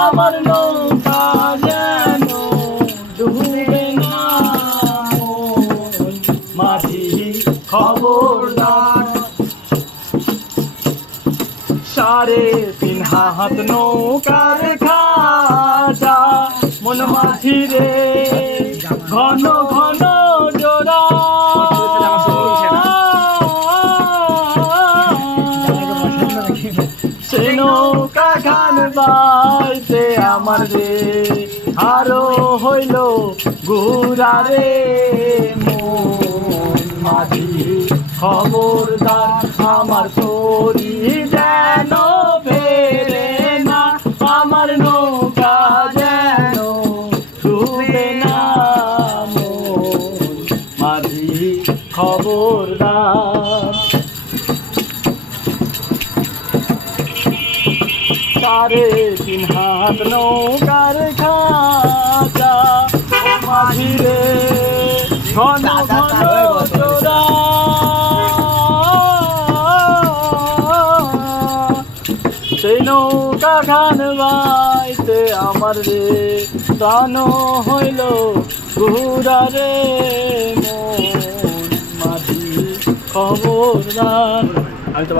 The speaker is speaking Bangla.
আমার নৌকা যেন ডুবে না মাঝি খবরদার। 3.5 হাত নৌকার খাজা মন মাঝি রে ঘন ঘন জোড়া। সে নৌকা খান বাইতে আমার রে আরো হইল গুড়া রে মন মাঝি খবরদার। আমার তরি যেন ফেরে না আমার নৌকা যেন ডুবে না মন মাঝি খবরদার। 3.5 হাত নৌকার খাজা মাঝি রে ঘন ঘন জোড়া। সেই নৌকা খান বাইতে আমার রে প্রাণ হইল গুড়া রে মন মাঝি খবরদার।